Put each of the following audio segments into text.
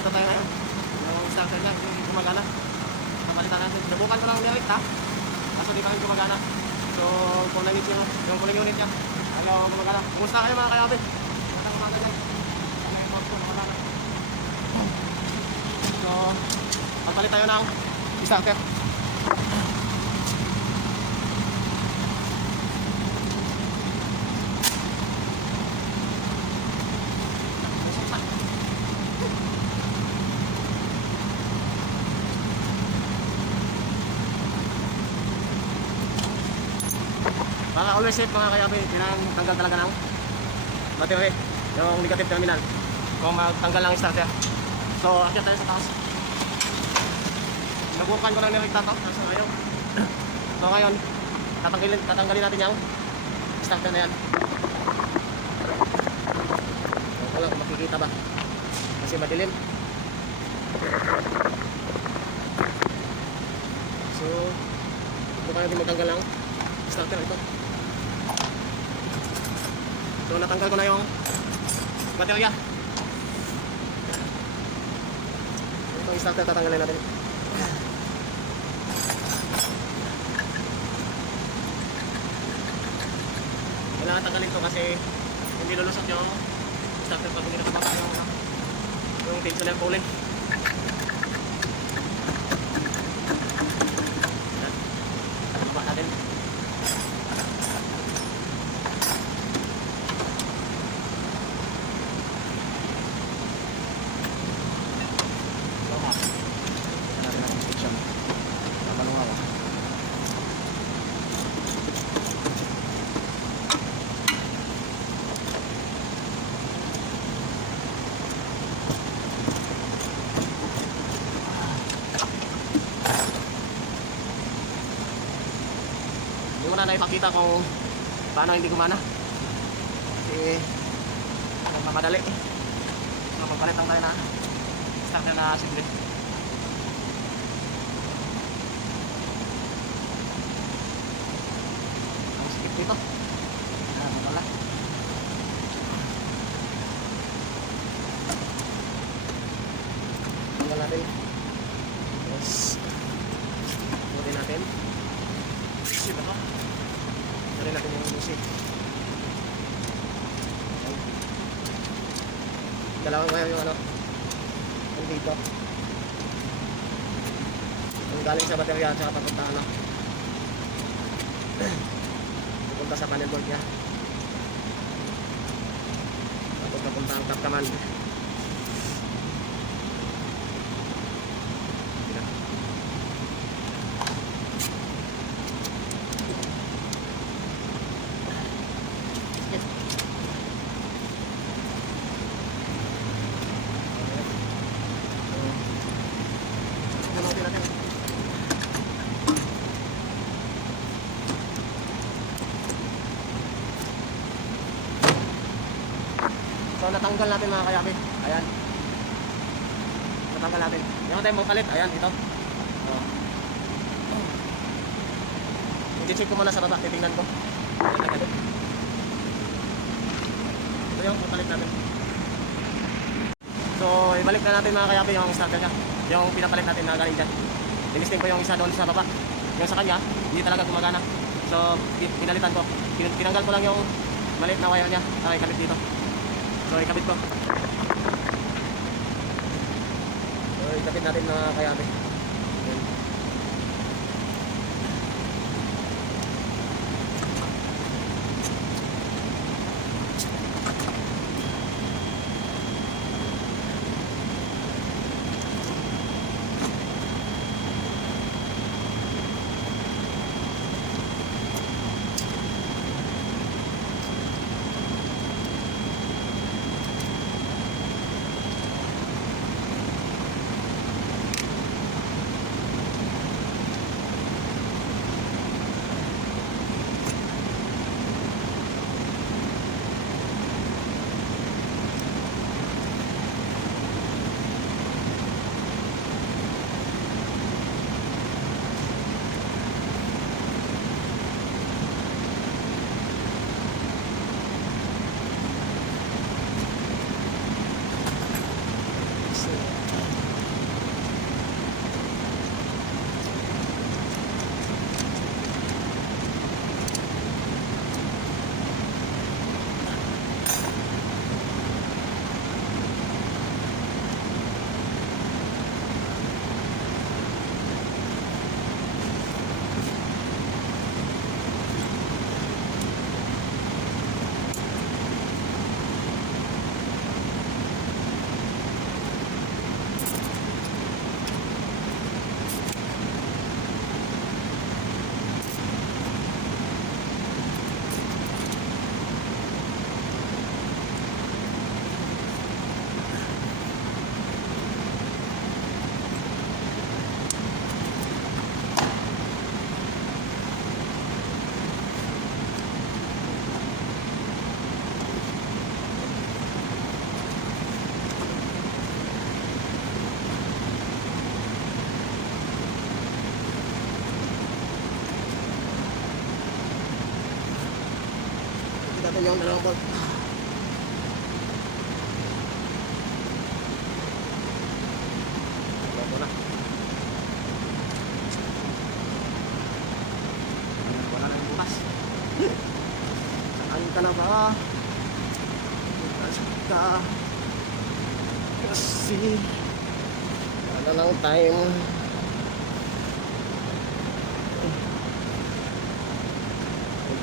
dito tayo ngayon. Yung starter niya, yung gumagana. Napalitan natin. Sinubukan ko lang direct ha. Kaso di pa rin gumagana. So, kung nangit yung cooling unit niya. Ayaw gumagana. Kumusta kayo mga kayabi? Matang umaga dyan. Ano yung box ko, wala na. So, pagpalit tayo ng starter. Mga always safe mga kayabi, tinatanggal talaga ng battery, yung negative terminal kung magtanggal ng starter. So, akyat tayo sa taas. Nabukan ko ng nirekta to, kaso ayaw. So ngayon, tatanggalin natin yung starter na yan. So, wala kung makikita ba kasi madilim. So, bukan natin magtanggal ng starter ito. So natanggal ko na yung baterya. Itong starter tatanggalin natin. Kailangan tanggalin to kasi hindi lulusot yung starter pag hindi nakabaka yung tensioner cooling. Baba natin. Hindi mo na ipakita kung paano hindi gumana kasi mamadali. So magpalit lang tayo na starter na simple. Ang skip dito wala. Tingnan natin. Yes, butin natin. Shit ako. Tari natin yung music. Dalawang ngayon yung ano yung dito yung galing sa baterya at saka papunta ano pupunta sa panel board nya tapos papunta ang top command. So natanggal natin mga kayabi. Ayan. Natanggal natin. Yung tayo magpalit. Ayan ito. Oh. I-check ko muna sa baba. Titingnan ko. Ito yung magpalit natin. So ibalik na natin mga kayabi yung starter nya. Yung pinapalit natin na galing dyan. Dinisting ko yung isa doon sa baba. Yung sa kanya hindi talaga gumagana. So pinalitan ko. Tinanggal ko lang yung maliit na wire nya. Okay, kalit dito. So ikabit ko. So ikabit natin mga kayabi. natin yung dalawang bolt. Ito na. Wala na yung bukas. Saan ka na ba? Saan ka? Kasi wala lang time.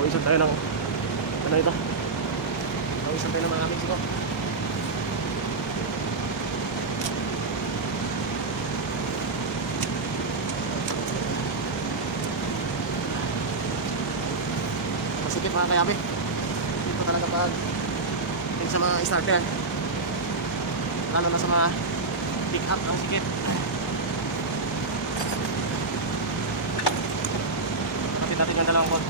Pawisan tayo ng ano ito? Pawisan tayo ng mga aming siko. Masikip mga kayabi. Dito talaga pag sa mga starter, lalo na sa mga pick up ang sikip. Kapit natin ng dalawang bolt.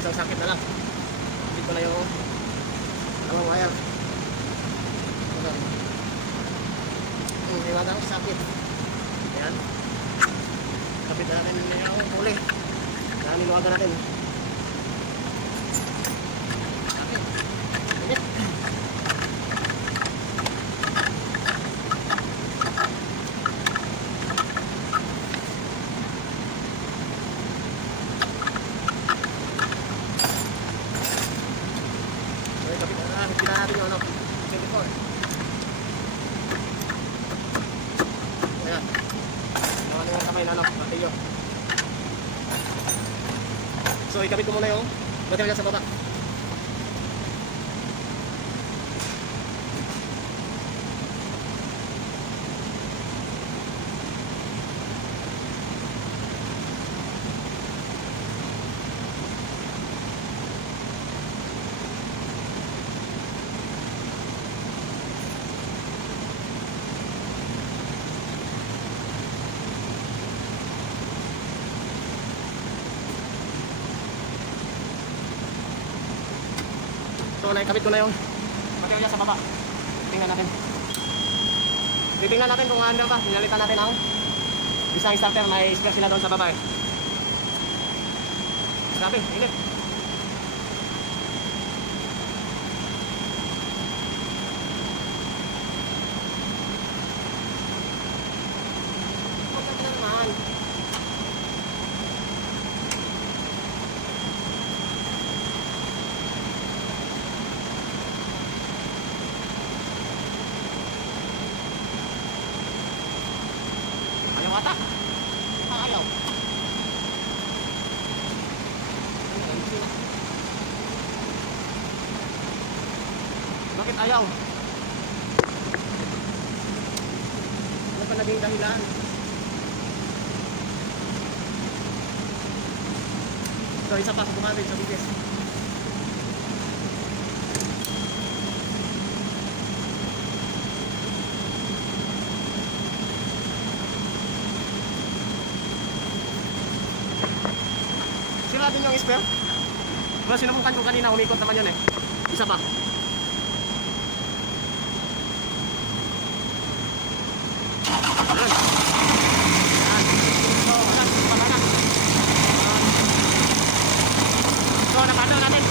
Isang sakit na lang. Hindi ko na yung dalawang wire. Hindi ba daw sakit? Ayan. Kapit na natin yung huli. Naniluwagan natin. Sakit. Init. Kita natin yung ano, 24. Ayan. Naman yung kamay na ano, batilyo. So, ikabit ko muna yung batilyo sa baba. So, naikabit ko na yung baterya sa baba. Tingnan natin. Titingnan natin kung ano ba. Pinalitan natin ang isang starter. May spare sila doon sa baba eh. Grabe, init. Huwag ka naman. Ayaw ata. Ayaw. Bakit ayaw? Ano pa naging dahilan? So, isa pa, kumatin sa bigis. Sira din yung spare. Diba sinubukan ko kanina, umikot naman yun eh. Isa pa. Ayan. Ayan. So, ayan. Patagan. So, nakano natin.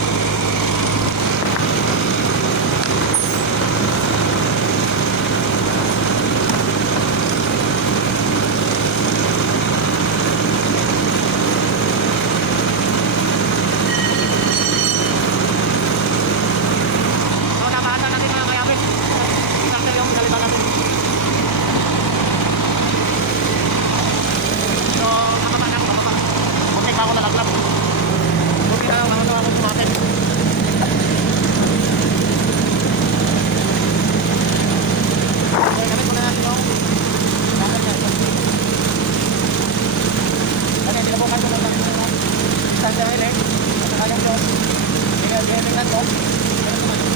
Tingnan ko. Tingnan ko kayo.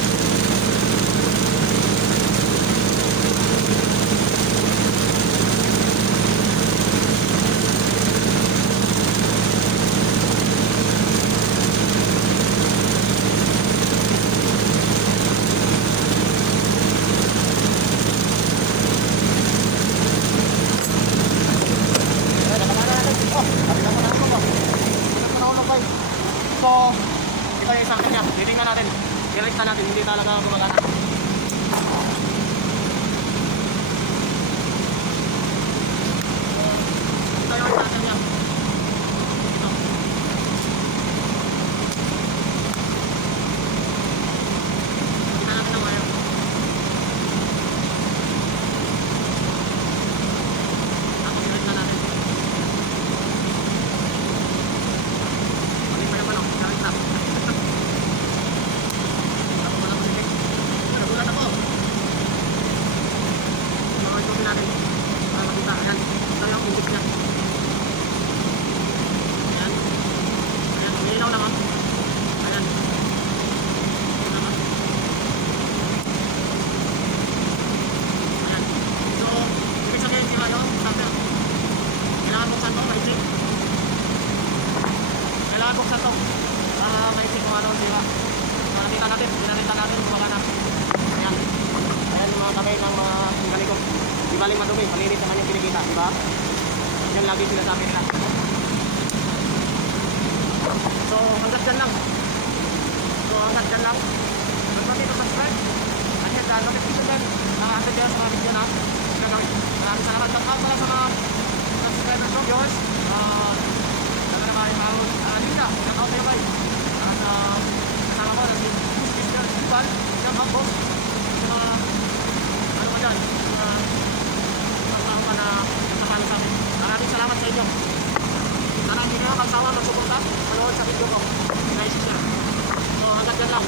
So, ito yung isang niya. Titingnan natin. I-rekta natin. Hindi talaga gumagana. Ito yung isang niya. Ito. Tingnan natin ang wire. Tapos i-rekta natin. Balik pa yung manok. I-rekta. Nagulat ako. So, ito natin. Para makita. Ayan. Ito yung inject niya. Ayan. Ayan. Umiilaw naman. Ayan. Ito naman. Ayan. So, ibig sabihin si ano, starter. Kailangan buksan to, maisip. Kailangan buksan to. Para maisip kung ano sira. So, nakita natin. Pinakita natin kung magana. Ayan. Ayan yung mga kamay ng mga galikot. Di baling madumi. Malinis naman yung kinikita. Diba? Yan lagi sinasabi nila. So, hanggat dyan lang. Don't forget to subscribe. And hit the notification bell. Nakaka-update kayo sa mga video na gagawin. Maraming salamat. Shout out pala sa mga subscribers ko, viewers. Talaga naman yung mga Linda. Shout out kayo guys. At kasama ko na si Mr. Ivan. Shout out boss. Sa mga ano ba dyan? Sa mga tao pa na nagpapalo sa amin. Maraming salamat sa inyo. Sana hindi kayo magsawa magsuporta. Manood sa video ko. Guys, share. So hanggang dyan lang.